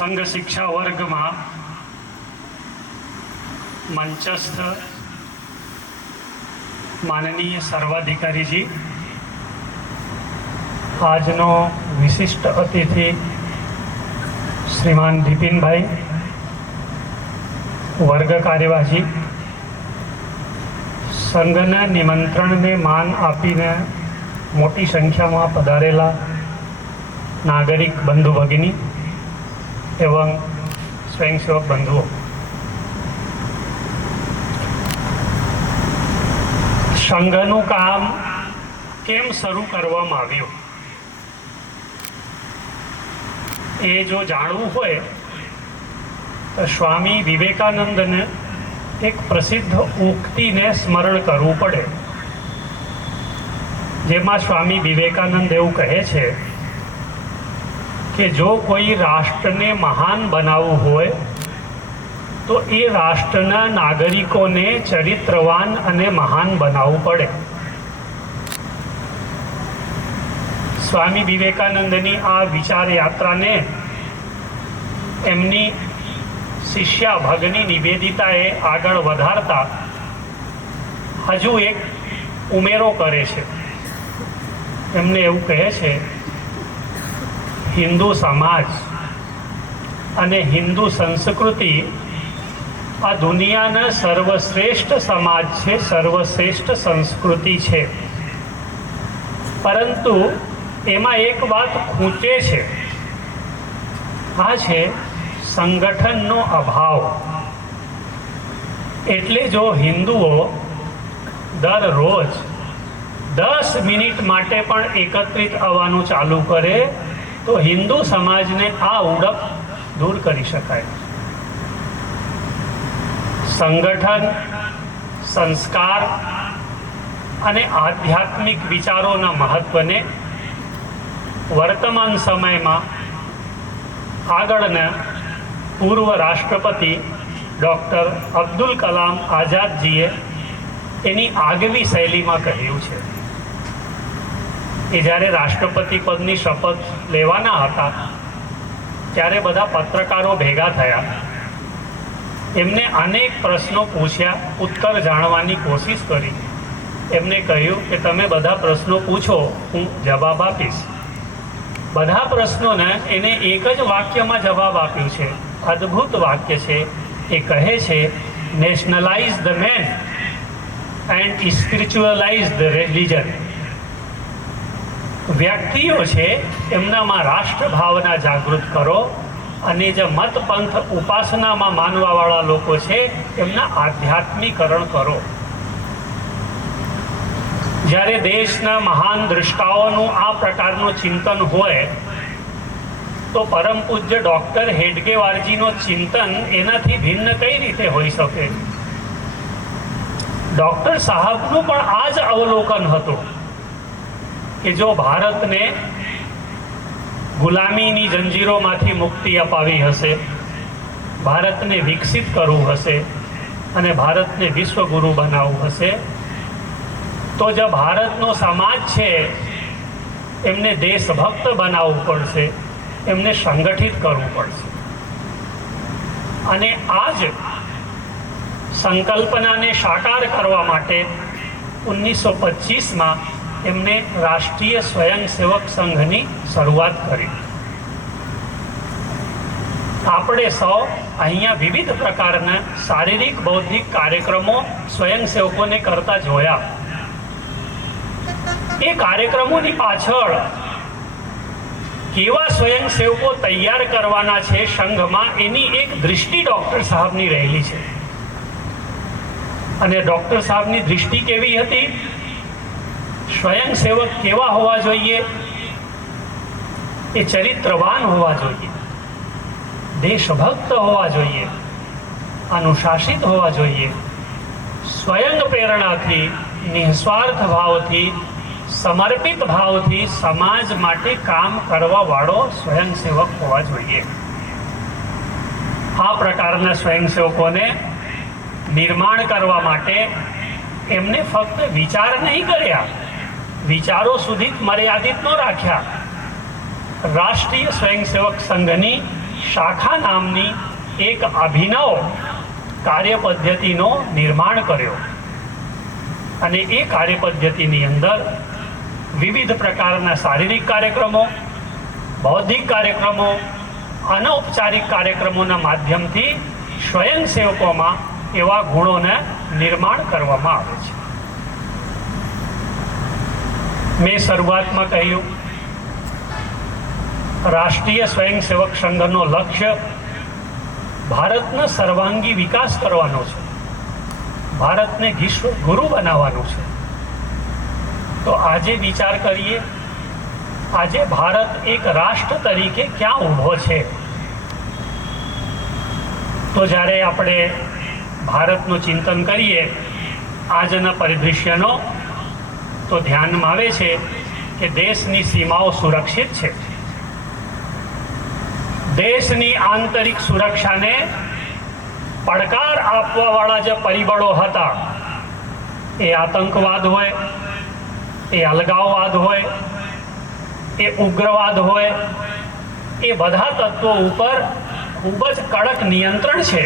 સંઘ શિક્ષા વર્ગમાં મંચસ્થ માનનીય સર્વાધિકારીજી, આજનો વિશિષ્ટ અતિથિ શ્રીમાન બિપિનભાઈ, વર્ગ કાર્યવાહી, સંઘના નિમંત્રણને માન આપીને મોટી સંખ્યામાં પધારેલા નાગરિક બંધુ ભગિની એवं સ્વયંસેવક બંધુઓ, સંઘનું કામ કેમ શરૂ કરવામાં આવ્યું એ જો જાણવું હોય તો સ્વામી વિવેકાનંદને એક પ્રસિદ્ધ ઉક્તિને સ્મરણ કરવું પડે, જેમાં સ્વામી વિવેકાનંદ એવું કહે છે કે જો કોઈ રાષ્ટ્રને મહાન બનાવવું હોય તો એ રાષ્ટ્રના નાગરિકોને ચરિત્રવાન અને મહાન બનાવવું પડે. સ્વામી વિવેકાનંદની આ વિચાર યાત્રાને એમની શિષ્યા ભગની નિવેદિતાએ આગળ વધારતા હજુ એક ઉમેરો કરે છે. એમને એવું કહે છે, હિન્દુ સમાજ અને હિન્દુ સંસ્કૃતિ આ દુનિયાના સર્વશ્રેષ્ઠ સમાજ છે, સર્વશ્રેષ્ઠ સંસ્કૃતિ છે, પરંતુ એમાં એક વાત ખૂંચે છે, આ છે સંગઠનનો અભાવ. એટલે જો હિન્દુઓ દરરોજ 10 મિનિટ માટે પણ એકત્રિત આવવાનું ચાલુ કરે તો હિન્દુ સમાજને આ ઉડપ દૂર કરી શકાય. સંગઠન, સંસ્કાર અને આધ્યાત્મિક વિચારોના મહત્વને વર્તમાન સમયમાં આગળના પૂર્વ રાષ્ટ્રપતિ ડૉક્ટર અબ્દુલ કલામ આઝાદજીએ એની આગવી શૈલીમાં કહ્યું છે. એ જ્યારે રાષ્ટ્રપતિ પદની શપથ લેવાના હતા ત્યારે બધા પત્રકારો ભેગા થયા. એમને અનેક પ્રશ્નો પૂછ્યા, ઉત્તર જાણવાની કોશિશ કરી. એમને કહ્યું કે તમે બધા પ્રશ્નો પૂછો, હું જવાબ આપીશ. બધા પ્રશ્નોને એને એક જ વાક્યમાં જવાબ આપ્યું છે. અદ્ભુત વાક્ય છે. એ કહે છે, nationalize the man and spiritualize the religion. વ્યક્તિઓ છે એમનામાં રાષ્ટ્ર ભાવના જાગૃત કરો અને જે મત પંથ ઉપાસનામાં માનવાવાળા લોકો છે એમના આધ્યાત્મિકરણ કરો. જ્યારે દેશના મહાન દ્રષ્ટાઓનું આ પ્રકારનું ચિંતન હોય તો પરમ પૂજ્ય ડૉક્ટર હેડગેવારજીનું ચિંતન એનાથી ભિન્ન કઈ રીતે હોઈ શકે? ડૉક્ટર સાહેબનું પણ આ જ અવલોકન હતું કે જો ભારતને ગુલામીની જંજીરોમાંથી મુક્તિ અપાવી હશે, ભારતને વિકસિત કરવું હશે અને ભારતને વિશ્વગુરુ બનાવવું હશે, તો જે ભારતનો સમાજ છે એમને દેશભક્ત બનાવવું પડશે, એમને સંગઠિત કરવું પડશે. અને આ જ સંકલ્પનાને સાકાર કરવા માટે 1925માં એમને રાષ્ટ્રીય સ્વયંસેવક સંઘની શરૂઆત કરી. આપણે સૌ અહીંયા વિવિધ પ્રકારના શારીરિક બૌદ્ધિક કાર્યક્રમો સ્વયંસેવકોને કરતા જોયા. એ કાર્યક્રમોની પાછળ કેવા સ્વયંસેવકો તૈયાર કરવાના છે સંઘમાં, એની એક દૃષ્ટિ ડૉક્ટર સાહેબની રહેલી છે. અને ડૉક્ટર સાહેબની દૃષ્ટિ કેવી હતી? સ્વયંસેવક કેવા હોવા જોઈએ? એ ચરિત્રવાન હોવા જોઈએ, દેશભક્ત હોવા જોઈએ, અનુશાસિત હોવા જોઈએ, સ્વયં પ્રેરણાથી, નિસ્વાર્થ ભાવથી, સમર્પિત ભાવથી સમાજ માટે કામ કરવા વાળો સ્વયંસેવક હોવા જોઈએ. આ પ્રકારના સ્વયંસેવકોને નિર્માણ કરવા માટે એમને ફક્ત વિચાર નહીં કર્યા, વિચારો સુધી મર્યાદિત ન રાખ્યા. રાષ્ટ્રીય સ્વયંસેવક સંઘની શાખા નામની એક અભિનવ કાર્ય પદ્ધતિનો નિર્માણ કર્યો અને એ કાર્ય પદ્ધતિની અંદર વિવિધ પ્રકારના શારીરિક કાર્યક્રમો, બૌદ્ધિક કાર્યક્રમો, અનૌપચારિક કાર્યક્રમોના માધ્યમથી સ્વયંસેવકોમાં એવા ગુણોને નિર્માણ કરવામાં આવે છે. મેં શરૂઆતમાં કહ્યું, રાષ્ટ્રીય સ્વયંસેવક સંઘનો લક્ષ્ય ભારતનો સર્વાંગી વિકાસ કરવાનો છે, ભારતને ગુરુ બનાવવાનું છે. તો આજે વિચાર કરીએ, આજે ભારત એક રાષ્ટ્ર તરીકે ક્યાં ઊભો છે? તો જ્યારે આપણે ભારતનું ચિંતન કરીએ આજના પરિદૃશ્યનો, તો ધ્યાનમાં આવે છે કે દેશની સીમાઓ સુરક્ષિત છે. દેશની આંતરિક સુરક્ષાને પડકાર આપવાવાળા જે પરિબળો હતા, એ આતંકવાદ હોય, એ અલગાવવાદ હોય, એ ઉગ્રવાદ હોય, એ બધા તત્વો ઉપર ખૂબ જ કડક નિયંત્રણ છે.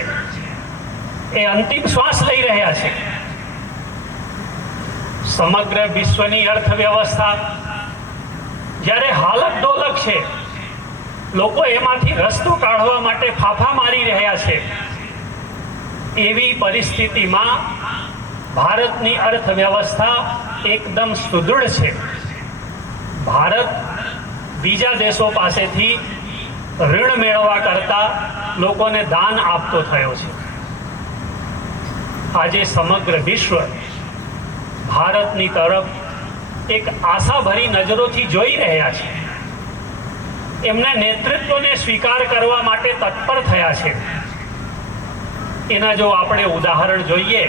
એ અંતિમ શ્વાસ લઈ રહ્યા છે. સમગ્ર વિશ્વની અર્થવ્યવસ્થા જ્યારે હાલત ડોલક છે, લોકો એમાંથી રસ્તો કાઢવા માટે ફાફા મારી રહ્યા છે, એવી પરિસ્થિતિમાં ભારતની અર્થવ્યવસ્થા એકદમ સુદૃઢ છે. ભારત બીજા દેશો પાસેથી ઋણ મેળવવા કરતા લોકોને દાન આપતો થયો છે. આજે સમગ્ર વિશ્વ ભારતની તરફ એક આશાભરી નજરોથી જોઈ રહ્યા છે. એમના નેતૃત્વને સ્વીકાર કરવા માટે તત્પર થયા છે. એના જો આપણે ઉદાહરણ જોઈએ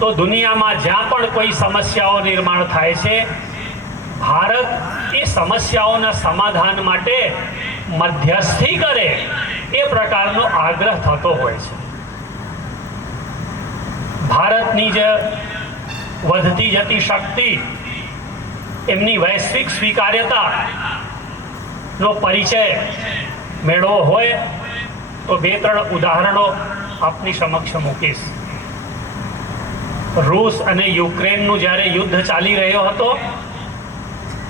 તો દુનિયામાં જ્યાં પણ કોઈ સમસ્યાઓ નિર્માણ થાય છે, ભારત એ સમસ્યાઓના સમાધાન માટે મધ્યસ્થી કરે એ પ્રકારનો આગ્રહ થતો હોય છે. ભારતની જે વધતી જતી શક્તિ, એમની વૈશ્વિક સ્વીકાર્યતા નો પરિચય મેળવો હોય તો 2-3 ઉદાહરણો આપની સમક્ષ મૂકીશ. રૂસ અને યુક્રેનનું જ્યારે યુદ્ધ ચાલી રહ્યો હતો,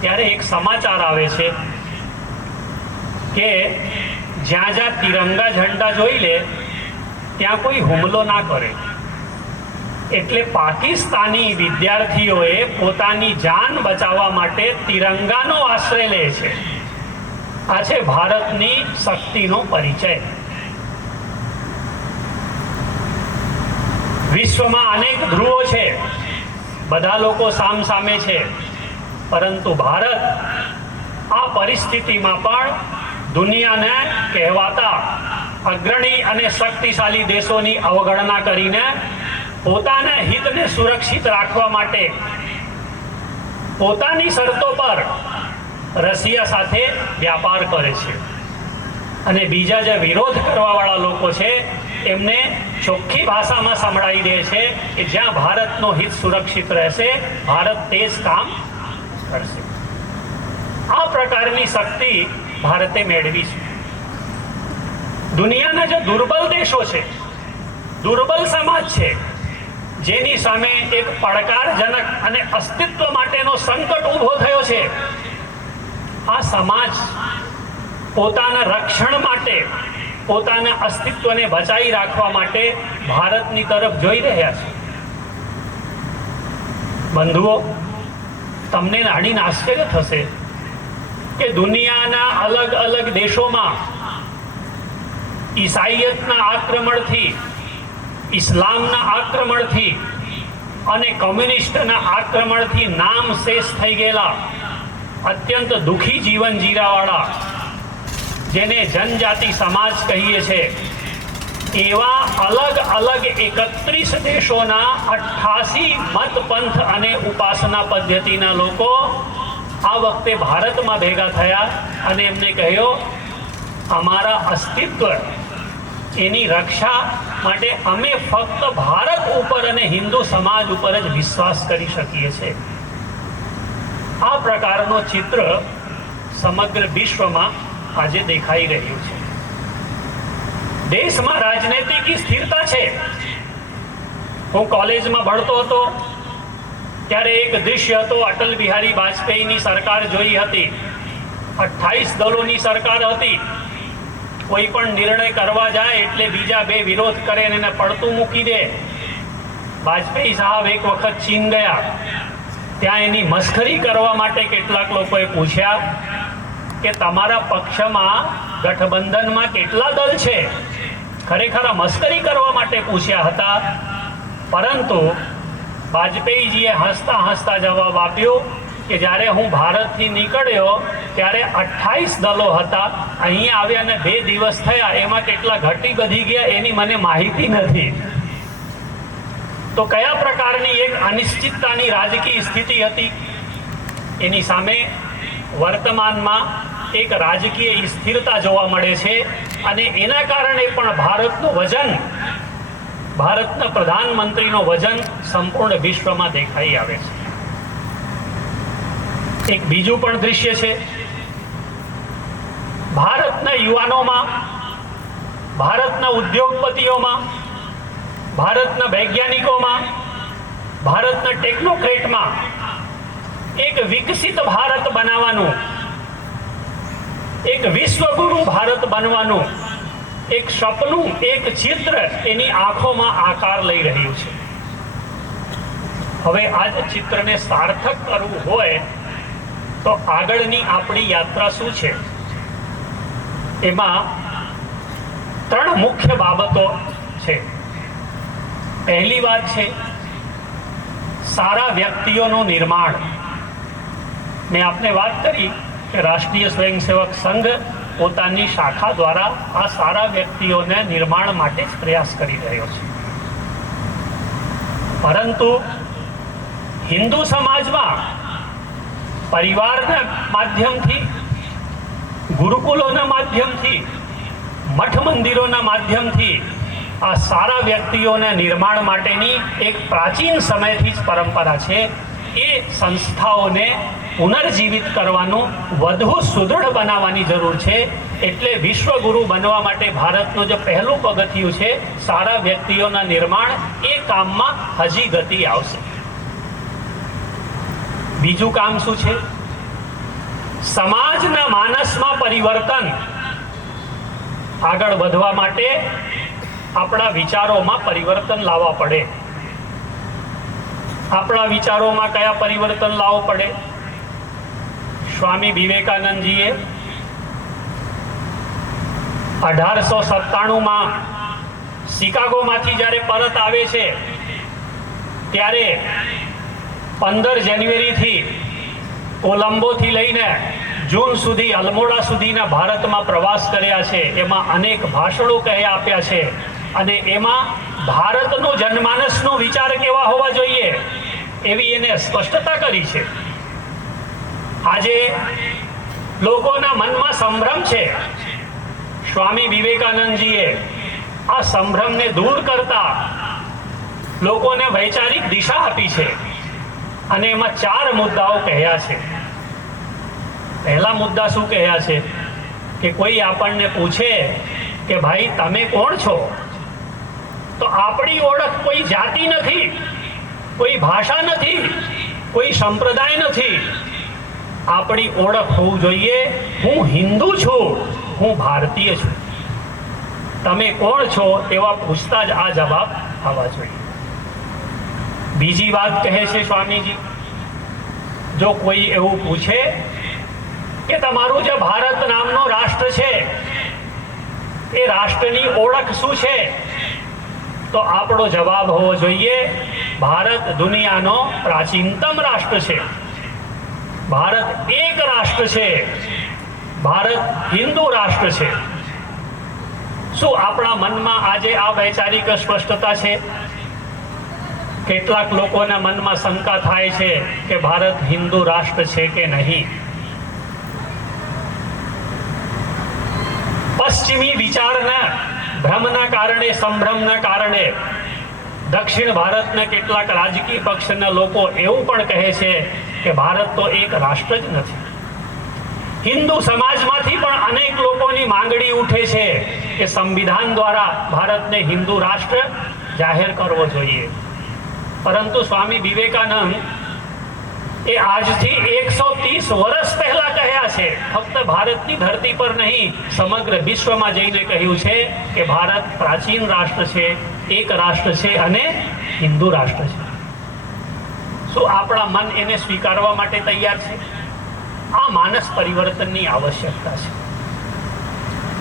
ત્યારે એક સમાચાર આવે છે કે જ્યાં જ્યાં તિરંગા ઝંડા જોઈ લે ત્યાં કોઈ હુમલો ના કરે. એટલે પાકિસ્તાની વિદ્યાર્થીઓએ પોતાની જાન બચાવવા માટે તિરંગાનો આશ્રય લે છે. આ છે ભારતની શક્તિનો પરિચય. વિશ્વમાં અનેક ધ્રુવો છે, બધા લોકો સામસામે છે, પરંતુ ભારત આ પરિસ્થિતિમાં પણ દુનિયાને કહેવાતા અગ્રણી અને શક્તિશાળી દેશોની અવગણના કરીને પોતાના હિતને સુરક્ષિત રાખવા માટે પોતાની શરતો પર રશિયા સાથે વ્યાપાર કરે છે. અને બીજા જે વિરોધ કરવાવાળા લોકો છે એમને ચોખ્ખી ભાષામાં સંભળાવી દે છે કે જ્યાં ભારતનો હિત સુરક્ષિત રહેશે, ભારત તે જ કામ કરશે. આ પ્રકારની શક્તિ ભારતે મેળવી છે. દુનિયાના જે દુર્બળ દેશો છે, દુર્બળ સમાજ છે, જેની સામે એક પડકારજનક અને અસ્તિત્વ માટેનો સંકટ ઊભો થયો છે, આ સમાજ પોતાના રક્ષણ માટે, પોતાના અસ્તિત્વને બચાવી રાખવા માટે ભારતની તરફ જોઈ રહ્યા છે. બંધુઓ, તમને જાણીને આશ્ચર્ય થશે કે દુનિયાના અલગ અલગ દેશોમાં ઈસાઈયતના આક્રમણથી, ઇસ્લામના આક્રમણથી અને કમ્યુનિસ્ટના આક્રમણથી નામ શેષ થઈ ગયેલા, અત્યંત દુઃખી જીવન જીરાવાળા, જેને જનજાતિ સમાજ કહીએ છીએ, એવા અલગ અલગ 31 દેશોના 88 મત, પંથ અને ઉપાસના પદ્ધતિના લોકો આ વખતે ભારતમાં ભેગા થયા અને એમને કહ્યું, અમારા અસ્તિત્વ, એની રક્ષા માટે અમે ફક્ત ભારત ઉપર અને હિન્દુ સમાજ ઉપર જ વિશ્વાસ કરી શકીએ છીએ. આ પ્રકારનો ચિત્ર સમગ્ર વિશ્વમાં આજે દેખાઈ રહ્યું છે. દેશમાં રાજનૈતિક સ્થિરતા છે. હું કોલેજમાં ભણતો હતો ત્યારે એક દૃશ્ય હતો, અટલ બિહારી વાજપેયીની સરકાર જોઈ હતી. 28 દળોની સરકાર હતી. કોઈ પણ નિર્ણય કરવા જાય એટલે બીજા બે વિરોધ કરે અને એને પડતું મૂકી દે. વાજપેયી સાહેબ એક વખત ચીન ગયા. ત્યાં એની મસ્કરી કરવા માટે કેટલાક લોકોએ પૂછ્યા કે તમારા પક્ષમાં ગઠબંધનમાં કેટલા દળ છે? ખરેખર મસ્કરી કરવા માટે પૂછ્યા હતા. પરંતુ વાજપેયીજીએ હસતા હસતા જવાબ આપ્યો કે જ્યારે હું ભારતથી નીકળ્યો ત્યારે 28 દળો હતા. અહીં આવ્યા અને 2 દિવસ થયા, એમાં કેટલા ઘટી વધી ગયા એની મને માહિતી નથી. તો કયા પ્રકારની એક અનિશ્ચિતતાની રાજકીય સ્થિતિ હતી? એની સામે વર્તમાનમાં એક રાજકીય સ્થિરતા જોવા મળે છે અને એના કારણે પણ ભારતનું વજન, ભારતના પ્રધાનમંત્રીનું વજન સંપૂર્ણ વિશ્વમાં દેખાઈ આવે છે. એક બીજું પણ દૃશ્ય છે. ભારતના યુવાનોમાં, ભારતના ઉદ્યોગપતિઓમાં, ભારતના વૈજ્ઞાનિકોમાં, ભારતના ટેકનોક્રેટમાં એક વિકસિત ભારત બનાવવાનું, એક વિશ્વગુરુ ભારત બનવાનું એક સપનું, એક ચિત્ર એની આંખોમાં આકાર લઈ રહ્યું છે. હવે આ જ ચિત્રને સાર્થક કરવું હોય તો આગળની આપણી યાત્રા શું છે? એમાં 3 મુખ્ય બાબતો છે. પહેલી વાત છે સારા વ્યક્તિઓનું નિર્માણ. મેં આપને વાત કરી કે રાષ્ટ્રીય સ્વયંસેવક સંઘ પોતાની શાખા દ્વારા આ સારા વ્યક્તિઓને નિર્માણ માટે જ પ્રયાસ કરી રહ્યો છે. પરંતુ હિન્દુ સમાજમાં પરિવારના માધ્યમથી, ગુરુકુલોના માધ્યમથી, મઠ મંદિરોના માધ્યમથી આ સારા વ્યક્તિઓના નિર્માણ માટેની એક પ્રાચીન સમયથી જ પરંપરા છે. એ સંસ્થાઓને પુનર્જીવિત કરવાનું, વધુ સુદૃઢ બનાવવાની જરૂર છે. એટલે વિશ્વગુરુ બનવા માટે ભારતનું જે પહેલું પગથિયું છે સારા વ્યક્તિઓના નિર્માણ, એ કામમાં હજી ગતિ આવશે. બીજું કામ શું છે? સમાજના માનસમાં પરિવર્તન. આગળ વધવા માટે આપણા વિચારોમાં પરિવર્તન લાવવા પડે. આપણા વિચારોમાં કયા પરિવર્તન લાવવું પડે? સ્વામી વિવેકાનંદજીએ 1897માં શિકાગોમાંથી જ્યારે પરત આવે છે ત્યારે 15 જાન્યુઆરીથી કોલંબોથી લઈને જૂન સુધી, અલ્મોડા સુધીના ભારતમાં પ્રવાસ કર્યા છે. એમાં અનેક ભાષણો આપ્યા છે અને એમાં ભારતનો જનમાનસનો વિચાર કેવા હોવા જોઈએ એવી એને સ્પષ્ટતા કરી છે. આજે લોકોના મનમાં સંભ્રમ છે. સ્વામી વિવેકાનંદજીએ આ સંભ્રમને દૂર કરતા લોકોને વૈચારિક દિશા આપી છે અને એમાં 4 મુદ્દાઓ કહ્યા છે. પહેલા મુદ્દા શું કહ્યા છે કે કોઈ આપણને પૂછે કે ભાઈ તમે કોણ છો, તો આપણી ઓળખ કોઈ જાતિ નથી, કોઈ ભાષા નથી, કોઈ સંપ્રદાય નથી. આપણી ઓળખ હોવું જોઈએ હું હિન્દુ છું, હું ભારતીય છું. તમે કોણ છો એવા પૂછતા જ આ જવાબ આવવા જોઈએ. બીજી વાત કહે છે સ્વામીજી, જો કોઈ એવું પૂછે કે તમારું જે ભારત નામનો રાષ્ટ્ર છે એ રાષ્ટ્રની ઓળખ શું છે, તો આપણો જવાબ હોવો જોઈએ ભારત દુનિયાનો પ્રાચીનતમ રાષ્ટ્ર છે, ભારત એક રાષ્ટ્ર છે, ભારત હિન્દુ રાષ્ટ્ર છે. શું આપણા મનમાં આજે આ વૈચારિક સ્પષ્ટતા છે? કેટલાક લોકોના મનમાં શંકા થાય છે કે ભારત હિન્દુ રાષ્ટ્ર છે કે નહીં. પશ્ચિમી વિચારના ભ્રમના કારણે, સંભ્રમના કારણે દક્ષિણ ભારતના કેટલાક રાજકીય પક્ષના લોકો એવું પણ કહે છે કે ભારત તો એક રાષ્ટ્ર જ નથી. હિન્દુ સમાજમાંથી પણ અનેક લોકોની માંગણી ઉઠે છે કે સંવિધાન દ્વારા ભારતને હિન્દુ રાષ્ટ્ર જાહેર કરવો જોઈએ, પરંતુ સ્વામી વિવેકાનંદ એ આજથી 130 વર્ષ પહેલા કહ્યા છે. ફક્ત ભારતની ધરતી પર નહીં, સમગ્ર વિશ્વમાં જઈને કહ્યું છે કે ભારત પ્રાચીન રાષ્ટ્ર છે, એક રાષ્ટ્ર છે અને હિન્દુ રાષ્ટ્ર છે. શું આપણા મન એને સ્વીકારવા માટે તૈયાર છે? આ માનસ પરિવર્તનની આવશ્યકતા છે.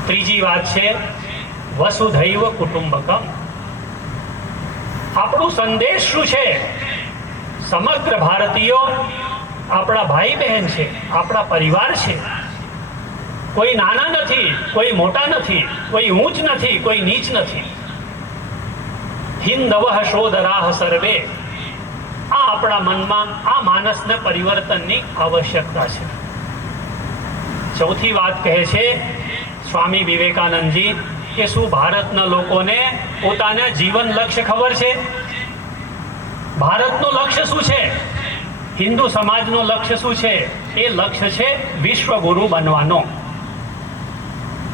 ત્રીજી વાત છે વસુધૈવ કુટુંબકમ. આપણું સંદેશ શું છે? સમગ્ર ભારતીયો આપણા ભાઈ બહેન છે, આપણા પરિવાર છે. કોઈ નાના નથી, કોઈ મોટા નથી, કોઈ ઊંચ નથી, કોઈ નીચ નથી. હિન્દવઃ શોધરાહ સર્વે. આ આપણા મનમાં આ માનસને પરિવર્તનની આવશ્યકતા છે. ચોથી વાત કહે છે સ્વામી વિવેકાનંદજી કે શું ભારતના લોકોને પોતાના જીવન લક્ષ્ય ખબર છે? ભારતનું લક્ષ્ય શું છે? હિન્દુ સમાજનું લક્ષ્ય શું છે? એ લક્ષ્ય છે વિશ્વગુરુ બનવાનો.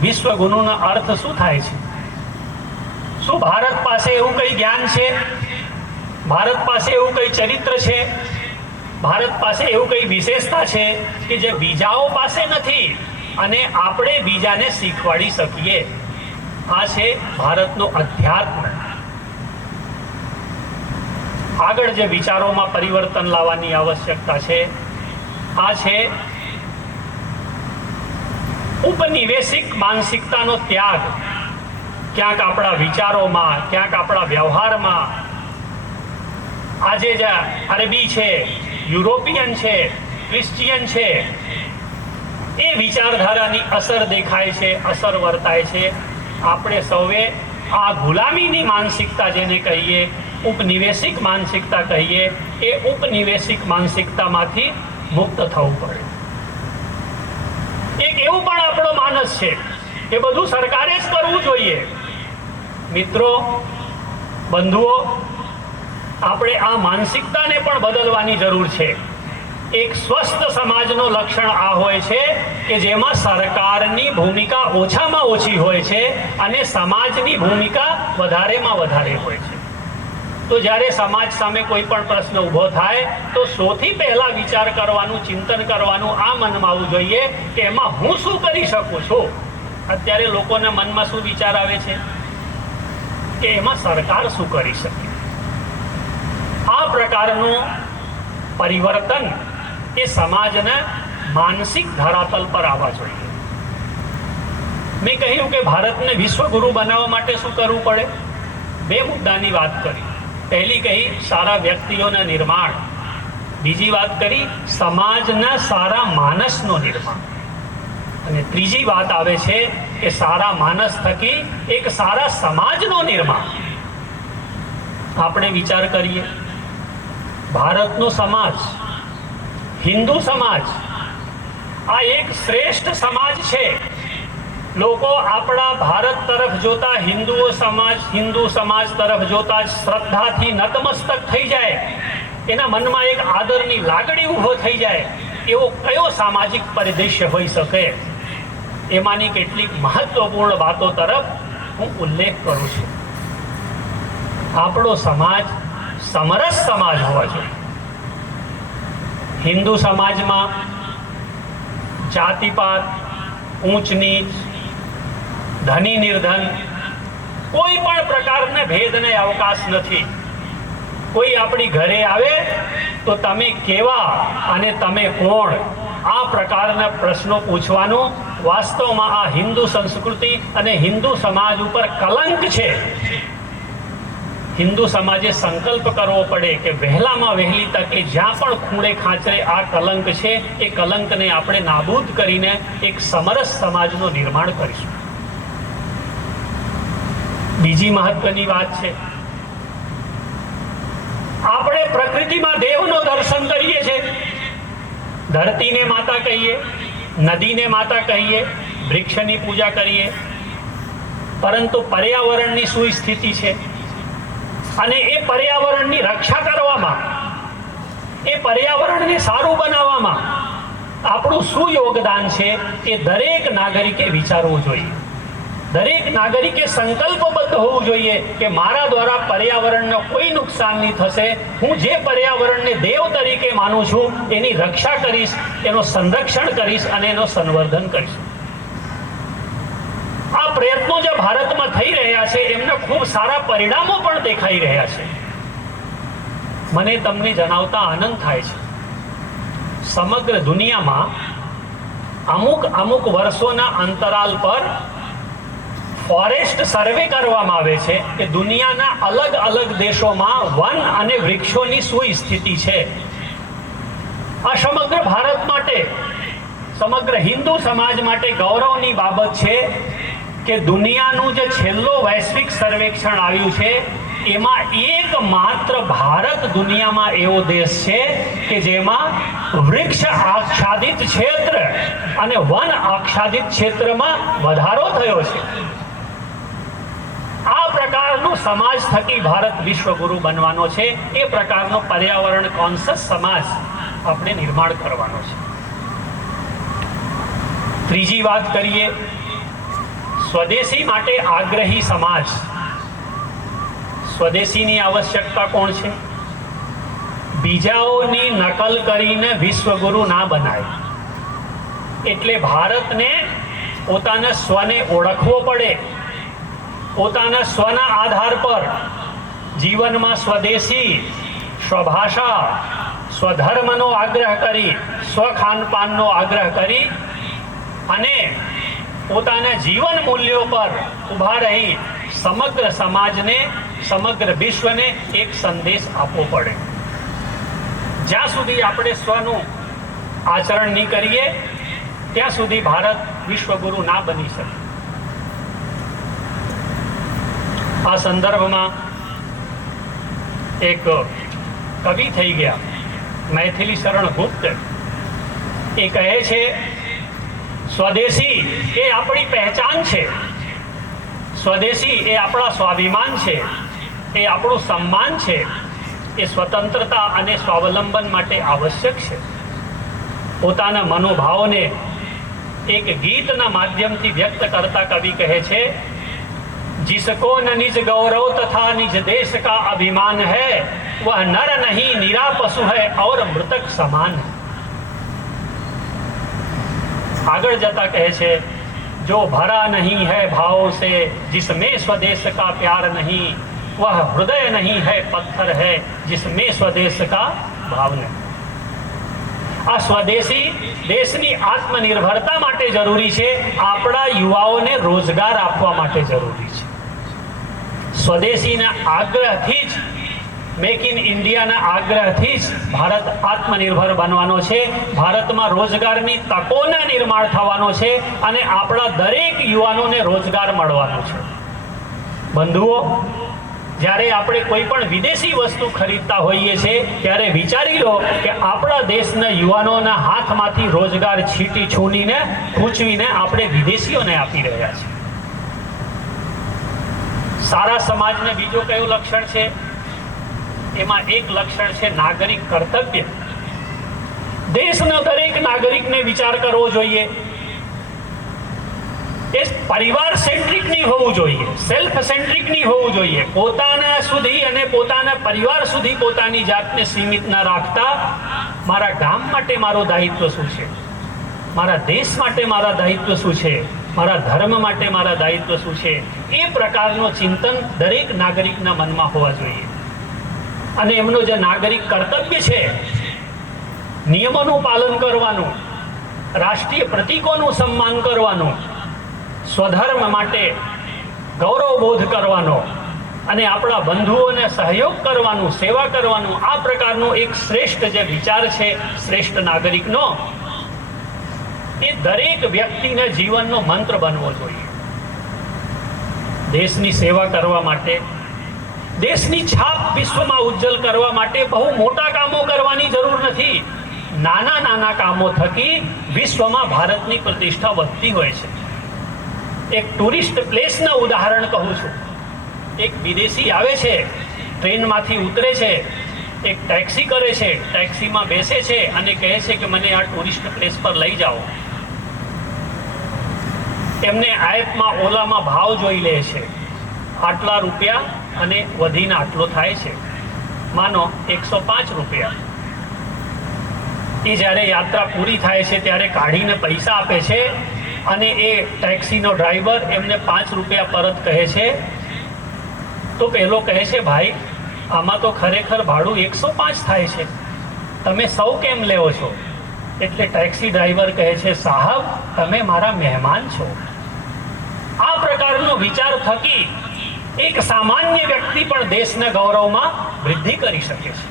વિશ્વગુરુનો અર્થ શું થાય છે? શું ભારત પાસે એવું કઈ જ્ઞાન છે? ભારત પાસે એવું કઈ ચરિત્ર છે? ભારત પાસે એવું કઈ વિશેષતા છે કે જે બીજાઓ પાસે નથી અને આપણે બીજાને શીખવાડી શકીએ? આ છે ભારતનો અધ્યાત્મ. આગળ જે વિચારોમાં પરિવર્તન લાવવાની આવશ્યકતા છે આ છે ઉપનિવેશિક માનસિકતાનો ત્યાગ. ક્યાંક આપણા વિચારોમાં, ક્યાંક આપણા વ્યવહારમાં આજે જે અરબી છે, યુરોપિયન છે, ક્રિશ્ચિયન છે, એ વિચારધારાની અસર દેખાય છે, અસર વર્તાય છે. આપણે સૌએ આ ગુલામીની માનસિકતા જેને કહીએ, ઉપનિવેશિક માનસિકતા કહીએ, એ ઉપનિવેશિક માનસિકતામાંથી મુક્ત થવું પડે. એક એવું પણ આપણો માનસ છે કે બધું સરકારે જ કરવું જોઈએ. મિત્રો, બંધુઓ, આપણે આ માનસિકતાને પણ બદલવાની જરૂર છે. એક સ્વસ્થ સમાજનો લક્ષણ આ હોય છે કે જેમાં સરકારની ભૂમિકા ઓછામાં ઓછી હોય છે અને સમાજની ભૂમિકા વધારેમાં વધારે હોય છે. તો જ્યારે સમાજ સામે કોઈ પણ પ્રશ્ન ઊભો થાય તો સૌથી પહેલા વિચાર કરવાનું, ચિંતન કરવાનું આ મનમાં આવવું જોઈએ કે એમાં હું શું કરી શકું છું. અત્યારે લોકોના મનમાં શું વિચાર આવે છે કે એમાં સરકાર શું કરી શકે. આ પ્રકારનું પરિવર્તન એ સમાજના માનસિક ધરાતલ પર આવવા જોઈએ. મેં કહ્યું કે ભારતને વિશ્વગુરુ બનાવવા માટે શું કરવું પડે? બે મુદ્દાની વાત કરી. પહેલી કહી સારા વ્યક્તિઓના નિર્માણ, બીજી વાત કરી સમાજના સારા માનસનો નિર્માણ, અને ત્રીજી વાત આવે છે કે સારા માનસ થકી એક સારા સમાજનો નિર્માણ. આપણે વિચાર કરીએ, ભારતનો સમાજ, હિન્દુ સમાજ આ એક શ્રેષ્ઠ સમાજ છે. લોકો આપણા ભારત તરફ જોતા, હિન્દુ સમાજ તરફ જોતા શ્રદ્ધાથી નતમસ્તક થઈ જાય, એના મનમાં એક આદરની લાગણી ઊભો થઈ જાય, એવો કયો સામાજિક પરિદૃશ્ય હોઈ શકે? એમાંની કેટલીક મહત્વપૂર્ણ વાતો તરફ હું ઉલ્લેખ કરું છું. આપણો સમાજ સમરસ સમાજ હોવો જોઈએ. હિન્દુ સમાજમાં જાતિપાત, ઊંચ નીચ, ધની નિર્ધન કોઈ પણ પ્રકારના ભેદને અવકાશ નથી. કોઈ આપણી ઘરે આવે તો તમે કેવા અને તમે કોણ, આ પ્રકારના પ્રશ્નો પૂછવાનો વાસ્તવમાં આ હિન્દુ સંસ્કૃતિ અને હિન્દુ સમાજ ઉપર કલંક છે. હિન્દુ સમાજે સંકલ્પ કરવો પડે કે વહેલામાં વહેલી તકે જ્યાં પણ ખૂણે ખાંચરે આ કલંક છે, એ કલંકને આપણે નાબૂદ કરીને એક સમરસ સમાજનું નિર્માણ કરીશું. બીજી મહત્વની વાત છે, આપણે પ્રકૃતિમાં દેવનો દર્શન કરીએ છીએ. ધરતીને માતા કહીએ, નદીને માતા કહીએ, વૃક્ષની પૂજા કરીએ, પરંતુ પર્યાવરણની શું સ્થિતિ છે અને એ પર્યાવરણની રક્ષા કરવામાં, એ પર્યાવરણને સારું બનાવવામાં આપણું શું યોગદાન છે એ દરેક નાગરિકે વિચારવું જોઈએ. દરેક નાગરિકે સંકલ્પબદ્ધ હોવું જોઈએ કે મારા દ્વારા પર્યાવરણનો કોઈ નુકસાન નહીં થશે, હું જે પર્યાવરણને દેવ તરીકે માનું છું એની રક્ષા કરીશ, એનું સંરક્ષણ કરીશ અને એનું સંવર્ધન કરીશ. આ પ્રયત્નો જે ભારતમાં થઈ રહ્યા છે એમના ખૂબ સારા પરિણામો પણ દેખાઈ રહ્યા છે. મને તમને જણાવતા આનંદ થાય છે, સમગ્ર દુનિયામાં અમુક વર્ષોના અંતરાલ પર ફોરેસ્ટ સર્વે કરવામાં આવે છે કે દુનિયાના અલગ અલગ દેશોમાં વન અને વૃક્ષોની શું સ્થિતિ છે. આ સમગ્ર ભારત માટે, સમગ્ર હિન્દુ સમાજ માટે ગૌરવની બાબત છે કે દુનિયાનું જે છેલ્લો વૈશ્વિક સર્વેક્ષણ આવ્યું છે એમાં એકમાત્ર ભારત દુનિયામાં એવો દેશ છે કે જેમાં વૃક્ષ આચ્છાદિત ક્ષેત્ર અને વન આચ્છાદિત ક્ષેત્રમાં વધારો થયો છે. આ પ્રકારનો સમાજ થકી ભારત વિશ્વગુરુ બનવાનો છે. એ પ્રકારનો પર્યાવરણ કોન્શિયસ સમાજ આપણે નિર્માણ કરવાનો છે. ત્રીજી વાત કરીએ, સ્વદેશી માટે આગ્રહી સમાજ. સ્વદેશીની આવશ્યકતા કોણ છે? બીજાઓની નકલ કરીને વિશ્વગુરુ ના બનાય. એટલે ભારતને પોતાના સ્વને ઓળખવો પડે. પોતાના સ્વના આધાર પર જીવનમાં સ્વદેશી, સ્વભાષા, સ્વધર્મનો આગ્રહ કરી, સ્વખાનપાનનો આગ્રહ કરી અને પોતાના જીવન મૂલ્યો પર ઊભા રહી સમગ્ર સમાજને, સમગ્ર વિશ્વને એક સંદેશ આપવો પડે. જ્યાં સુધી આપણે સ્વનું આચરણ નહીં કરીએ ત્યાં સુધી ભારત વિશ્વગુરુ ના બની શકે. આ સંદર્ભમાં એક કવિ થઈ ગયા, મૈથિલી શરણ ગુપ્ત. એ કહે છે, સ્વદેશી એ આપણી પહેચાન છે, સ્વદેશી એ આપણા સ્વાભિમાન છે, એ આપણું સન્માન છે, એ સ્વતંત્રતા અને સ્વાવલંબન માટે આવશ્યક છે. પોતાના મનોભાવોને એક ગીતના માધ્યમથી વ્યક્ત કરતા કવિ કહે છે, जिसको न निज गौरव तथा निज देश का अभिमान है वह नर नहीं निरा पशु है और मृतक समान है. आगे जता कहे छे, जो भरा नहीं है भाव से जिसमें स्वदेश का प्यार नहीं वह हृदय नहीं है पत्थर है जिसमें स्वदेश का भाव नहीं. આ સ્વદેશી દેશની આત્મનિર્ભરતા માટે જરૂરી છે. આપણા યુવાઓને રોજગાર આપવા માટે જરૂરી છે. સ્વદેશીના આગ્રહથી જ, મેક ઇન ઇન્ડિયાના આગ્રહથી જ ભારત આત્મનિર્ભર બનવાનો છે. ભારતમાં રોજગારની તકોના નિર્માણ થવાનો છે અને આપણા દરેક યુવાનોને રોજગાર મળવાનો છે. બંધુઓ, જ્યારે આપણે કોઈ પણ વિદેશી વસ્તુ ખરીદતા હોઈએ છીએ ત્યારે વિચારી લો કે આપણા દેશના યુવાનોના હાથમાંથી રોજગાર છીટી છૂનીને ખૂંચવીને આપણે વિદેશીઓને આપી રહ્યા છીએ. સારા સમાજને બીજો કયું લક્ષણ છે? એમાં એક લક્ષણ છે નાગરિક કર્તવ્ય. દેશના દરેક નાગરિકને વિચાર કરવો જોઈએ. એ પરિવાર સેન્ટ્રિક નહીં હોવું જોઈએ, સેલ્ફ સેન્ટ્રિક નહીં હોવું જોઈએ. પોતાના સુધી અને પોતાના પરિવાર સુધી પોતાની જાતને સીમિત ન રાખતા, મારા ગામ માટે મારો દાયિત્વ શું છે, મારા દેશ માટે મારા દાયિત્વ શું છે, મારા ધર્મ માટે મારા દાયિત્વ શું છે, એ પ્રકારનો ચિંતન દરેક નાગરિકના મનમાં હોવા જોઈએ. અને એમનો જે નાગરિક કર્તવ્ય છે, નિયમોનું પાલન કરવાનું, રાષ્ટ્રીય પ્રતીકોનું સન્માન કરવાનું, સ્વધર્મ માટે ગૌરવબોધ કરવાનો અને આપણા બંધુઓને સહયોગ કરવાનું, સેવા કરવાનું, આ પ્રકારનો એક શ્રેષ્ઠ જે વિચાર છે શ્રેષ્ઠ નાગરિકનો, એ દરેક વ્યક્તિના જીવનનો મંત્ર બનવો જોઈએ. દેશની સેવા કરવા માટે, દેશની છાપ વિશ્વમાં ઉજ્જવલ કરવા માટે બહુ મોટા કામો કરવાની જરૂર નથી. નાના નાના કામો થકી વિશ્વમાં ભારતની પ્રતિષ્ઠા વધતી હોય છે. એક ટુરિસ્ટ પ્લેસના ઉદાહરણ કહું છું. એક વિદેશી આવે છે, ટ્રેનમાંથી ઉતરે છે, એક ટેક્સી કરે છે, ટેક્સીમાં બેસે છે અને કહે છે કે મને આ ટુરિસ્ટ પ્લેસ પર લઈ જાઓ. એમને એપમાં ઓલામાં ભાવ જોઈ લે છે, આટલા રૂપિયા અને વધીને આટલો થાય છે, માનો 105 રૂપિયા. એ જ્યારે યાત્રા પૂરી થાય છે ત્યારે કાઢીને પૈસા આપે છે અને એ ટેક્સીનો ડ્રાઈવર એમને 5 રૂપિયા પરત કહે છે. તો પેલો કહે છે, ભાઈ આમાં તો ખરેખર ભાડું 105 થાય છે, તમે સૌ કેમ લેવો છો? એટલે ટેક્સી ડ્રાઈવર કહે છે, સાહેબ તમે મારા મહેમાન છો. આ પ્રકારનો વિચાર થકી એક સામાન્ય વ્યક્તિ પણ દેશના ગૌરવમાં વૃદ્ધિ કરી શકે છે.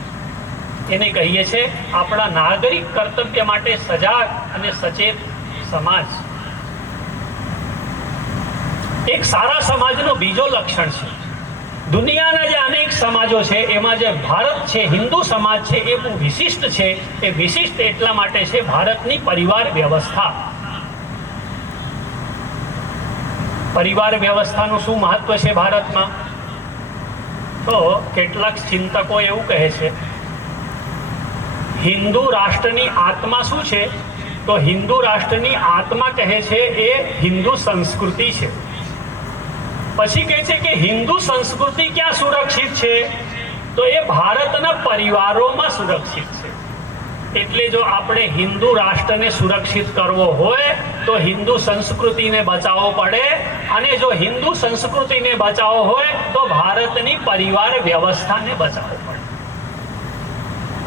એને કહીએ છે આપણા નાગરિક કર્તવ્ય માટે સજાગ અને સચેત સમાજ. એક સારા સમાજનો બીજો લક્ષણ છે, દુનિયાના જે અનેક સમાજો છે એમાં જે ભારત છે, હિન્દુ સમાજ છે, એ બહુ વિશિષ્ટ છે. એ વિશિષ્ટ એટલા માટે છે ભારતની પરિવાર વ્યવસ્થા. પરિવાર વ્યવસ્થાનું શું મહત્વ છે ભારતમાં? તો કેટલાક ચિંતકો એવું કહે છે, હિન્દુ રાષ્ટ્રની આત્મા શું છે? તો હિન્દુ રાષ્ટ્રની આત્મા કહે છે એ હિન્દુ સંસ્કૃતિ છે. પછી કહે છે કે હિન્દુ સંસ્કૃતિ ક્યાં સુરક્ષિત છે? તો એ ભારતના પરિવારોમાં સુરક્ષિત છે. એટલે જો આપણે હિન્દુ રાષ્ટ્રને સુરક્ષિત કરવો હોય તો હિન્દુ સંસ્કૃતિને બચાવવો પડે, અને જો હિન્દુ સંસ્કૃતિને બચાવવો હોય તો ભારતની પરિવાર વ્યવસ્થાને બચાવવો પડે.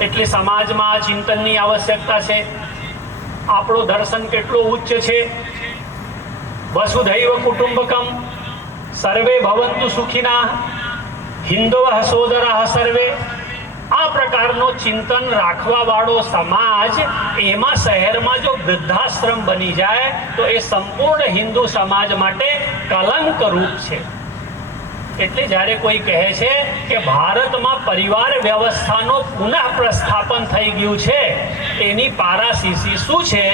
એટલે સમાજમાં આ ચિંતનની આવશ્યકતા છે. આપણું દર્શન કેટલું ઉચ્ચ છે, વસુધૈવ કુટુંબકમ, સર્વે ભવંતુ સુખિના, હિન્દવઃ સોદરાઃ સર્વે. આ પ્રકારનો ચિંતન રાખવા વાળો સમાજ, એમાં શહેરમાં જો વૃદ્ધાશ્રમ બની જાય તો એ સંપૂર્ણ હિન્દુ સમાજ માટે કલંક રૂપ છે. એટલે જ્યારે કોઈ કહે છે કે ભારતમાં પરિવાર વ્યવસ્થાનો પુનઃ પ્રસ્થાપન થઈ ગયું છે, એની પારાશીશી શું છે?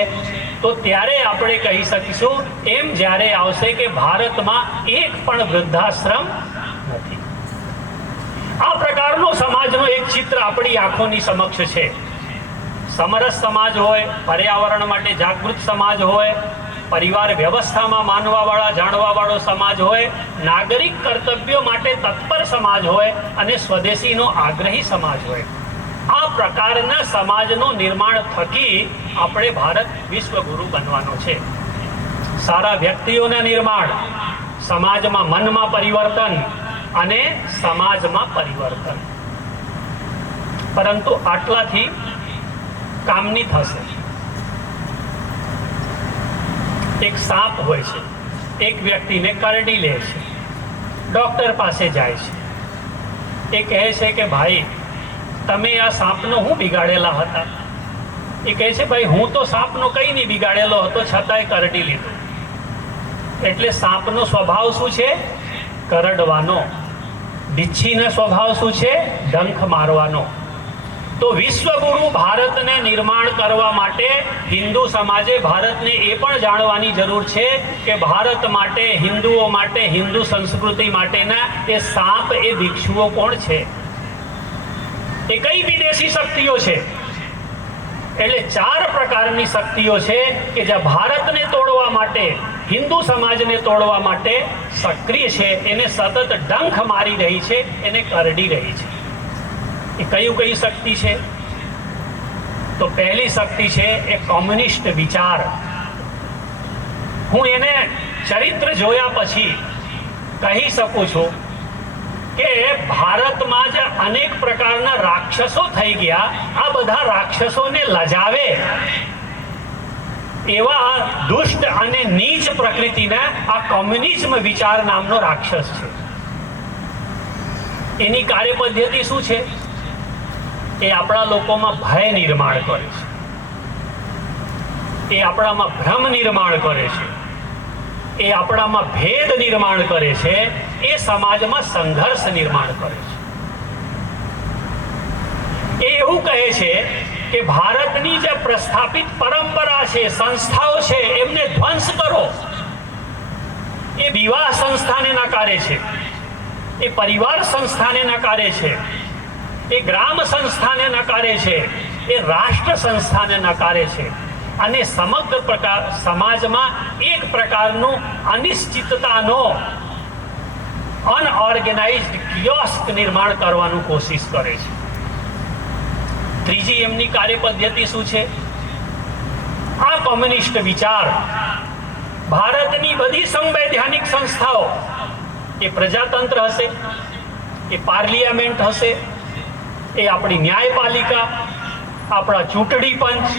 તો ત્યારે આપણે કહી શકીશું એમ જ્યારે આવશે કે ભારતમાં એક પણ વૃદ્ધાશ્રમ નથી. આ પ્રકારનો સમાજનો એક ચિત્ર આપણી આંખોની સમક્ષ છે. સમરસ સમાજ હોય, પર્યાવરણ માટે જાગૃત સમાજ હોય, પરિવાર વ્યવસ્થામાં માનવાવાળા જાણવાવાળો સમાજ હોય, નાગરિક કર્તવ્યો માટે તત્પર સમાજ હોય અને સ્વદેશીનો આગ્રહી સમાજ હોય. આ પ્રકારના સમાજનો નિર્માણ થકી આપણે ભારત વિશ્વગુરુ બનવાનો છે. સારા વ્યક્તિઓના નિર્માણ, સમાજમાં મનમાં પરિવર્તન અને સમાજમાં પરિવર્તન. પરંતુ આટલાથી કામની થશે. એક સાપ હોય છે, એક વ્યક્તિને કરડી લે છે, ડોક્ટર પાસે જાય છે. એ કહે છે કે ભાઈ તમે આ સાપનો હું બિગાડેલા હતા? એ કહે છે ભાઈ હું તો સાપનો કંઈ નહીં બિગાડેલો હતો, છતાંય કરડી લીધો. એટલે સાપનો સ્વભાવ શું છે? કરડવાનો. બિચ્છીનો સ્વભાવ શું છે? ડંખ મારવાનો. તો વિશ્વગુરુ ભારતને નિર્માણ કરવા માટે હિન્દુ સમાજે ભારતને એ પણ જાણવાની જરૂર છે કે ભારત માટે, હિન્દુઓ માટે, હિન્દુ સંસ્કૃતિ માટેના એ સાપ, એ ભિક્ષુઓ કોણ છે? એ કઈ વિદેશી શક્તિઓ છે? એટલે 4 પ્રકારની શક્તિઓ છે કે જે ભારતને તોડવા માટે, હિન્દુ સમાજને તોડવા માટે સક્રિય છે. એને સતત ડંખ મારી રહી છે, એને કરડી રહી છે. એ કઈ શક્તિ છે? તો પહેલી શક્તિ છે એ કોમ્યુનિસ્ટ વિચાર. હું એને ચરિત્ર જોયા પછી કહી શકું છું કે ભારતમાં જે અનેક પ્રકારના રાક્ષસો થઈ ગયા, આ બધા રાક્ષસોને લજાવે એવા દુષ્ટ અને નીચ પ્રકૃતિના આ કોમ્યુનિઝમ વિચાર નામનો રાક્ષસ છે. એની કાર્યપદ્ધતિ શું છે? એ આપણા લોકોમાં ભય નિર્માણ કરે છે, એ આપણામાં ભ્રમ નિર્માણ કરે છે, એ આપણામાં ભેદ નિર્માણ કરે છે, એ સમાજમાં સંઘર્ષ નિર્માણ કરે છે. એ એવું કહે છે કે ભારતની જે પ્રસ્થાપિત પરંપરા છે, સંસ્થાઓ છે, એમને ધ્વંસ કરો. એ વિવાહ સંસ્થાને નકારે છે, એ પરિવાર સંસ્થાને નકારે છે, એ ગ્રામ સંસ્થાને નકારે છે, એ રાષ્ટ્ર સંસ્થાને નકારે છે. અને સમગ્ર સમાજમાં એક પ્રકારનું અનિશ્ચિતતાનો અનઓર્ગેનાઇઝડ કિયોસ્ક નિર્માણ કરવાનું કોશિશ કરે છે. ત્રીજી એમની કાર્ય પદ્ધતિ શું છે? આ કોમ્યુનિસ્ટ વિચાર ભારતની બધી સંવૈધાનિક સંસ્થાઓ, એ પ્રજાતંત્ર હશે, એ પાર્લિયામેન્ટ હશે, એ આપણી ન્યાયપાલિકા, આપણા ચૂંટણી પંચ,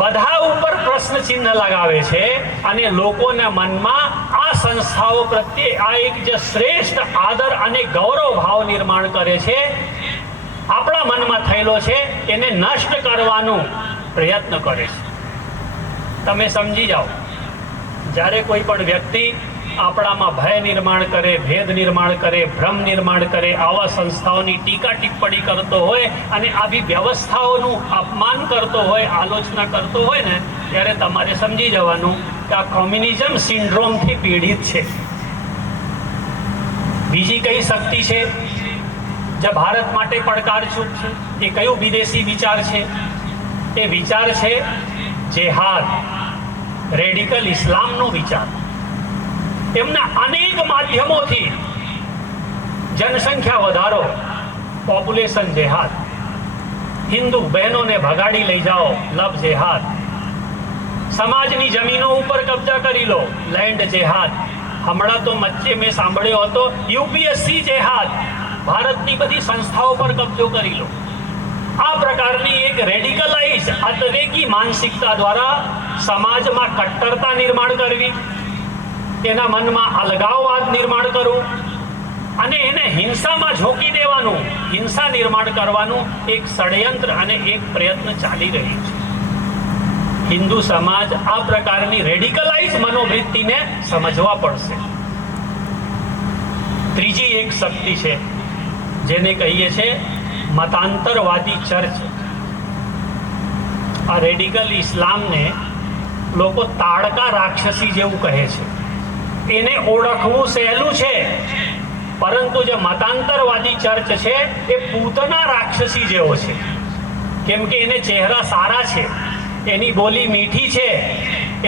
બધા ઉપર પ્રશ્ન ચિહ્ન લગાવે છે અને લોકોના મનમાં આ સંસ્થાઓ પ્રત્યે આ એક જે શ્રેષ્ઠ આદર અને ગૌરવ ભાવ નિર્માણ કરે છે, આપણા મનમાં થયેલો છે એને નષ્ટ કરવાનો પ્રયત્ન કરે છે. તમે સમજી જાઓ, જ્યારે કોઈ પણ વ્યક્તિ આપણામાં ભય નિર્માણ કરે, ભેદ નિર્માણ કરે, ભ્રમ નિર્માણ કરે, આવા સંસ્થાઓની ટીકા ટિપ્પણી કરતો હોય અને આવી વ્યવસ્થાઓનું અપમાન કરતો હોય, આલોચના કરતો હોય ને, ત્યારે તમારે સમજી જવાનું કે આ કોમ્યુનિઝમ સિન્ડ્રોમથી પીડિત છે. બીજી કઈ શક્તિ છે જે ભારત માટે પડકારરૂપ છે? એ કયું વિદેશી વિચાર છે? એ વિચાર છે જેહાદ, રેડિકલ ઇસ્લામનો વિચાર. એમના અનેક માધ્યમોથી જનસંખ્યા વધારો, પોપ્યુલેશન જેહાદ, હિન્દુ બહેનોને ભગાડી લઈ જાઓ, લવ જેહાદ, સમાજની જમીનો ઉપર કબજા કરી લો, લેન્ડ જેહાદ. હમણાં તો વચ્ચે મેં સાંભળ્યો હતો યુપીએસસી જેહાદ, ભારતની બધી સંસ્થાઓ પર કબજો કરી લો. આ પ્રકારની એક રેડિકલાઇઝ અતિરેકી માનસિકતા દ્વારા સમાજમાં કટ્ટરતા નિર્માણ કરવી, એના મનમાં અલગાવવાદ નિર્માણ કરવું અને એને હિંસામાં ઝોકી દેવાનું, હિંસા નિર્માણ કરવાનું એક ષડયંત્ર અને એક પ્રયત્ન ચાલી રહ્યું છે. હિન્દુ સમાજ આ પ્રકારની રેડિકલાઇઝ મનોવૃત્તિને સમજવા પડશે. ત્રીજી એક શક્તિ છે જેને કહીએ છીએ મતાંતરવાદી ચર્ચ. આ રેડિકલ ઇસ્લામને લોકો તાડકા રાક્ષસી જેવું કહે છે. એને ઓળખવું સહેલું છે, પરંતુ જે મતાંતરવાદી ચર્ચ છે એ પૂતના રાક્ષસી જેવો છે. કેમ કે એને ચહેરા સારા છે, એની બોલી મીઠી છે,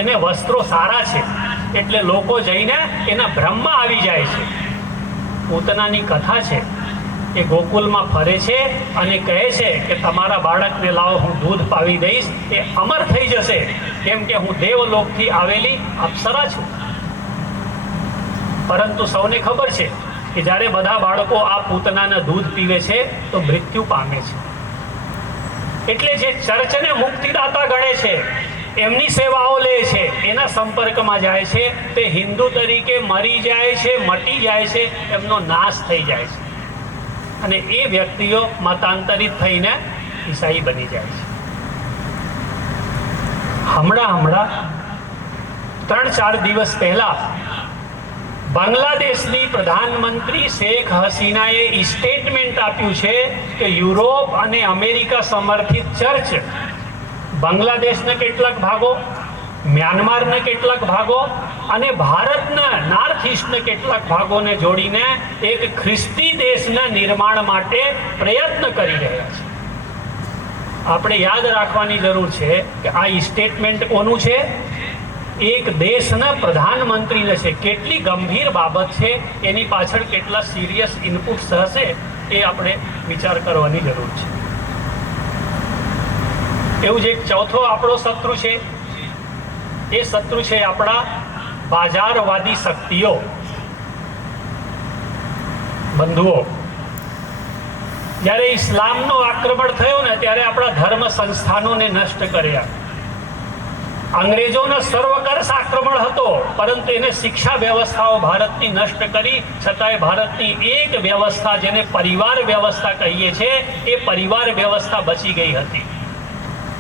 એને વસ્ત્રો સારા છે, એટલે લોકો જઈને એના ભ્રમમાં આવી જાય છે. પૂતનાની કથા છે, એ ગોકુલમાં ફરે છે અને કહે છે કે તમારા બાળકને લાવો, હું દૂધ પાવી દઈશ, એ અમર થઈ જશે, કેમ કે હું દેવલોકથી આવેલી અપ્સરા છું. પરંતુ સૌને ખબર છે કે જ્યારે બધા બાળકો આ પૂતનાના દૂધ પીવે છે તો મૃત્યુ પામે છે. એટલે જે ચર્ચને મુક્તિદાતા ગણે છે, એમની સેવાઓ લે છે, એના સંપર્કમાં જાય છે, તે હિન્દુ તરીકે મરી જાય છે, મટી જાય છે, એમનો નાશ થઈ જાય છે અને એ વ્યક્તિઓ મતાંતરિત થઈને ઈસાઈ બની જાય છે. હમણાં 3-4 દિવસ પહેલા બાંગ્લાદેશની પ્રધાનમંત્રી શેખ હસીનાએ સ્ટેટમેન્ટ આપ્યું છે કે યુરોપ અને અમેરિકા સમર્થિત ચર્ચ બાંગ્લાદેશના કેટલાક ભાગો, મ્યાનમારના કેટલાક ભાગો અને ભારતના નોર્થ ઈસ્ટના કેટલાક ભાગોને જોડીને એક ખ્રિસ્તી દેશના નિર્માણ માટે પ્રયત્ન કરી રહ્યા છે. આપણે યાદ રાખવાની જરૂર છે કે આ સ્ટેટમેન્ટ કોનું છે? એક દેશના પ્રધાનમંત્રીને છે. કેટલી ગંભીર બાબત છે, એની પાછળ કેટલા સિરિયસ ઇનપુટ્સ હશે, એ આપણે વિચાર કરવાની જરૂર છે. એવું જ એક ચોથો આપણો શત્રુ છે. એ શત્રુ છે આપણા બાજારવાદી શક્તિઓ, બંધુઓ. જ્યારે ઇસ્લામનો આક્રમણ થયો ને, ત્યારે આપણા ધર્મ સંસ્થાનોને નષ્ટ કર્યા. અંગ્રેજોનો સર્વકર્ષ આક્રમણ હતો, પરંતુ એને શિક્ષા વ્યવસ્થાઓ ભારતની નષ્ટ કરી, છતાંય ભારતની એક વ્યવસ્થા, જેને પરિવાર વ્યવસ્થા કહીએ છીએ, એ પરિવાર વ્યવસ્થા બચી ગઈ હતી.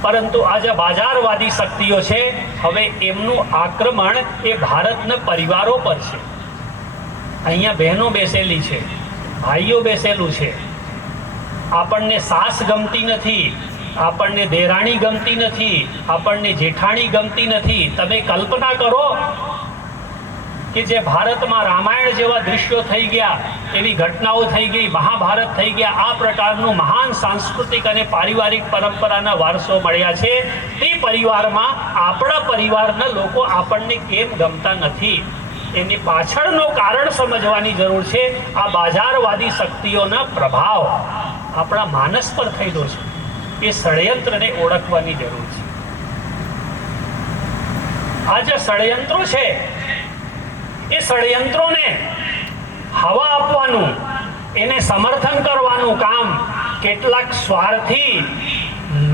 પરંતુ આજે બાજારવાદી શક્તિઓ છે, હવે એમનું આક્રમણ એ ભારતના પરિવારો પર છે. અહીંયા બહેનો બેસેલી છે, ભાઈઓ બેસેલું છે. આપણને સાસ ગમતી નથી, આપણને દેરાણી ગમતી નથી, આપણને જેઠાણી ગમતી નથી. તમે કલ્પના કરો કે જે ભારતમાં રામાયણ જેવા દૃશ્યો થઈ ગયા, એવી ઘટનાઓ થઈ ગઈ, મહાભારત થઈ ગયા, આ પ્રકારનું મહાન સાંસ્કૃતિક અને પારિવારિક પરંપરાના વારસો મળ્યા છે. તે પરિવારમાં આપણા પરિવારના લોકો આપણને કેમ ગમતા નથી, એની પાછળનું કારણ સમજવાની જરૂર છે. આ બાજારવાદી શક્તિઓના પ્રભાવ આપણા માનસ પર થયેલો છે, એ ષડયંત્રને ઓળખવાની જરૂર છે. આ જે ષડયંત્રો છે, એ ષડયંત્રોને હવા આપવાનું, એને સમર્થન કરવાનું કામ કેટલાક સ્વાર્થી,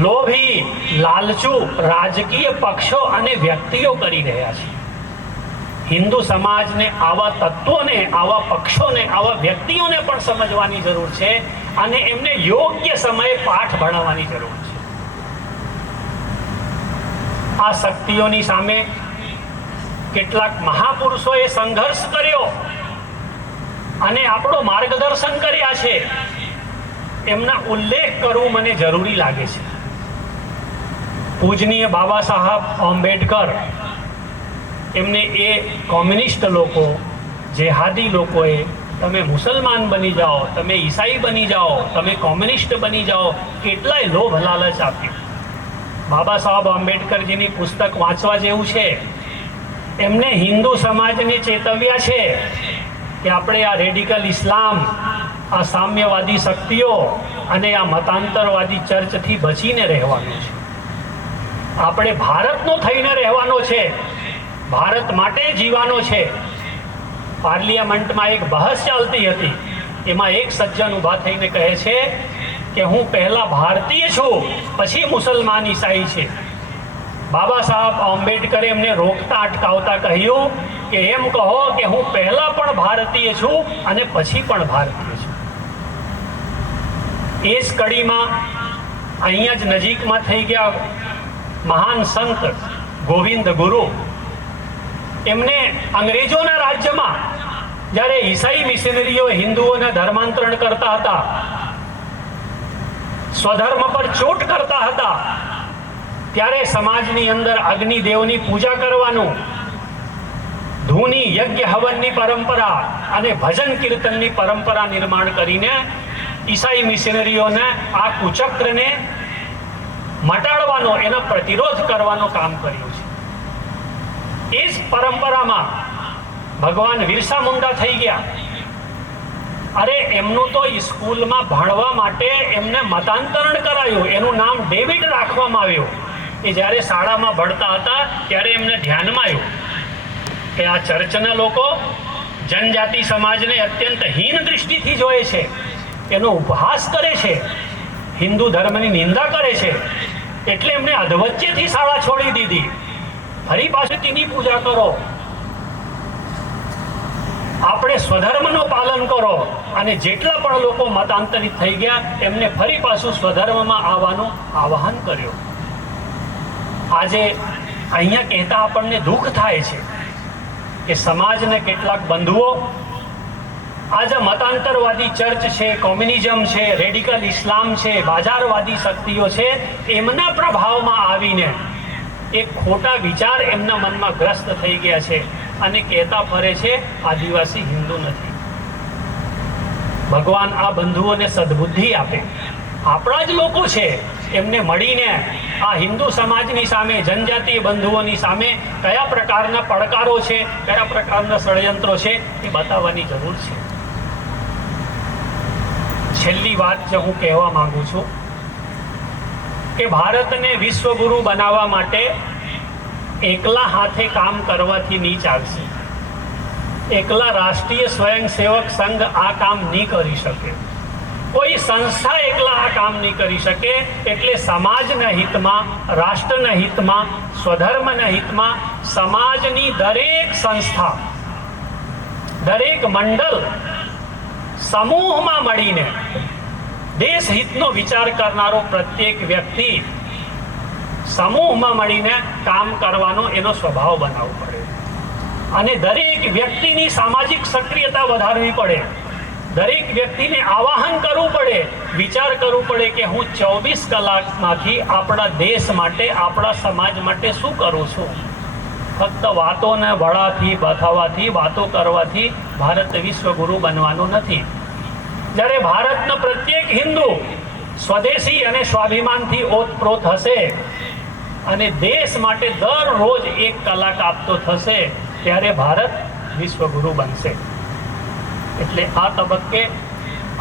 લોભી, લાલચુ રાજકીય પક્ષો અને વ્યક્તિઓ કરી રહ્યા છે. હિન્દુ સમાજને આવા તત્વોને, આવા પક્ષોને, આવા વ્યક્તિઓને પણ સમજવાની જરૂર છે અને એમને યોગ્ય સમયે પાઠ ભણાવવાની જરૂર છે. આ શક્તિઓની સામે કેટલાક મહાપુરુષોએ સંઘર્ષ કર્યો અને આપણો માર્ગદર્શન કર્યા છે. એમના ઉલ્લેખ કરવું મને જરૂરી લાગે છે. પૂજનીય બાબા સાહેબ આંબેડકર, એમને એ કોમ્યુનિસ્ટ લોકો, જેહાદી લોકોએ તમે મુસલમાન બની જાઓ, તમે ઈસાઈ બની જાઓ, તમે કોમ્યુનિસ્ટ બની જાઓ, કેટલાય લોભ લાલચ આપ્યું. બાબા સાહેબ આંબેડકરજીની પુસ્તક વાંચવા જેવું છે. એમને હિન્દુ સમાજને ચેતવ્યા છે કે આપણે આ રેડિકલ ઇસ્લામ, આ સામ્યવાદી શક્તિઓ અને આ મતાંતરવાદી ચર્ચથી બચીને રહેવાનું છે. આપણે ભારતનો થઈને રહેવાનો છે, ભારત માટે જીવાનો છે. પાર્લિયામેન્ટમાં એક બહસ ચાલતી હતી, એમાં એક સજ્જન ઊભા થઈને કહે છે કે હું પહેલા ભારતીય છું, પછી મુસલમાન ઈસાઈ છે. બાબા સાહેબ આંબેડકરે એમને રોકતા અટકાવતા કહ્યું કે એમ કહો કે હું પહેલા પણ ભારતીય છું અને પછી પણ ભારતીય છું. એ જ કડીમાં અહીંયા જ નજીકમાં થઈ ગયા મહાન સંત ગોવિંદ ગુરુ, એમને અંગ્રેજોના રાજ્યમાં જ્યારે ઈસાઈ મિશનરીઓ હિન્દુઓને ધર્માંતરણ કરતા હતા, સ્વધર્મ પર ચોટ કરતા હતા, ત્યારે સમાજની અંદર અગ્નિદેવની પૂજા કરવાનું, ધૂની યજ્ઞ હવનની પરંપરા અને ભજન કીર્તનની પરંપરા નિર્માણ કરીને ઈસાઈ મિશનરીઓને આ કુચક્રને મટાડવાનો, એનો પ્રતિરોધ કરવાનું કામ કર્યું છે. એ જ પરંપરામાં ભગવાન બિરસા મુંડા થઈ ગયા. અરે એમનું તો સ્કૂલમાં ભણવા માટે એમને મતાંતરણ કરાયું, એનું નામ ડેવિડ રાખવામાં આવ્યું. એ જ્યારે શાળામાં ભણતા હતા ત્યારે એમને ધ્યાનમાં આવ્યું કે આ ચર્ચના લોકો જનજાતિ સમાજને અત્યંત હીન દૃષ્ટિથી જોએ છે, એનો ઉપહાસ કરે છે, હિન્દુ ધર્મની નિંદા કરે છે. એટલે એમને અધવચ્ચેથી શાળા છોડી દીધી. ફરી પાછું તેની પૂજા કરો, આપણે સ્વધર્મનું પાલન કરો. અને જેટલા પણ લોકો મતાંતરિત થઈ ગયા એમને ફરી પાછું સ્વધર્મમાં આવવાનું આહ્વાન કર્યું. આજે અહીંયા કહેતા આપણને દુઃખ થાય છે કે સમાજને કેટલાક બંધુઓ આજે મતાંતરવાદી ચર્ચ છે, કોમ્યુનિઝમ છે, રેડિકલ ઇસ્લામ છે, બાજારવાદી શક્તિઓ છે, એમના પ્રભાવમાં આવીને એક ખોટા વિચાર એમના મનમાં ગ્રસ્ત થઈ ગયા છે અને કહેતા ફરે છે આદિવાસી હિન્દુ નથી. ભગવાન આ બંધુઓને સદબુદ્ધિ આપે. આપણા જ લોકો છે, એમને મળીને આ હિન્દુ સમાજની સામે, જનજાતીય બંધુઓની સામે કયા પ્રકારના પડકારો છે, કયા પ્રકારના ષડયંત્રો છે, એ બતાવવાની જરૂર છે. છેલ્લી વાત જે હું કહેવા માંગુ છું કે ભારતને વિશ્વગુરુ બનાવવા માટે એકલા હાથે કામ કરવાથી નહીં ચાલશે. એકલા રાષ્ટ્રીય સ્વયંસેવક સંઘ આ કામ નહીં કરી શકે, કોઈ સંસ્થા એકલા આ કામ નહીં કરી શકે. એટલે સમાજના હિતમાં, રાષ્ટ્રના હિતમાં, સ્વધર્મના હિતમાં સમાજની દરેક સંસ્થા, દરેક મંડળ સમૂહમાં મળીને દેશ હિતનો વિચાર કરનારો પ્રત્યેક વ્યક્તિ સમૂહમાં મળીને કામ કરવાનો એનો સ્વભાવ બનાવવો પડે. અને દરેક વ્યક્તિની સામાજિક સક્રિયતા વધારવી પડે. દરેક વ્યક્તિને આવાહન કરવું પડે, વિચાર કરવું પડે કે હું 24 કલાકમાંથી આપણા દેશ માટે, આપણા સમાજ માટે શું કરું છું. ફક્ત વાતોને વડાથી બતાવવાથી, વાતો કરવાથી ભારત વિશ્વગુરુ બનવાનો નથી. જ્યારે ભારતનો પ્રત્યેક હિન્દુ સ્વદેશી અને સ્વાભિમાનથી ઓતપ્રોત હશે અને દેશ માટે દરરોજ 1 કલાક આપતો થશે, ત્યારે ભારત વિશ્વગુરુ બનશે. એટલે આ તબક્કે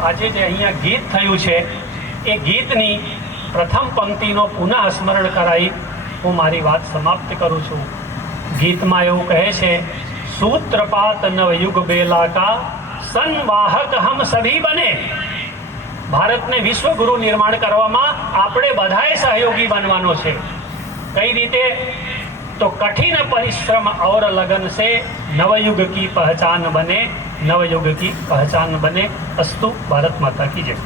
આજે જે અહીંયા ગીત થયું છે, એ ગીતની પ્રથમ પંક્તિનો પુનઃ સ્મરણ કરાવી હું મારી વાત સમાપ્ત કરું છું. ગીતમાં એવું કહે છે, સૂત્રપાત નવયુગ બેલા કા સંવાહક હમ સભી બને. ભારતને વિશ્વગુરુ નિર્માણ કરવામાં આપણે બધાએ સહયોગી બનવાનો છે. કઈ રીતે? તો कठिन परिश्रम और लगन से नवयुग की पहचान बने, नवयुग की पहचान बने. अस्तु. भारत माता की जय.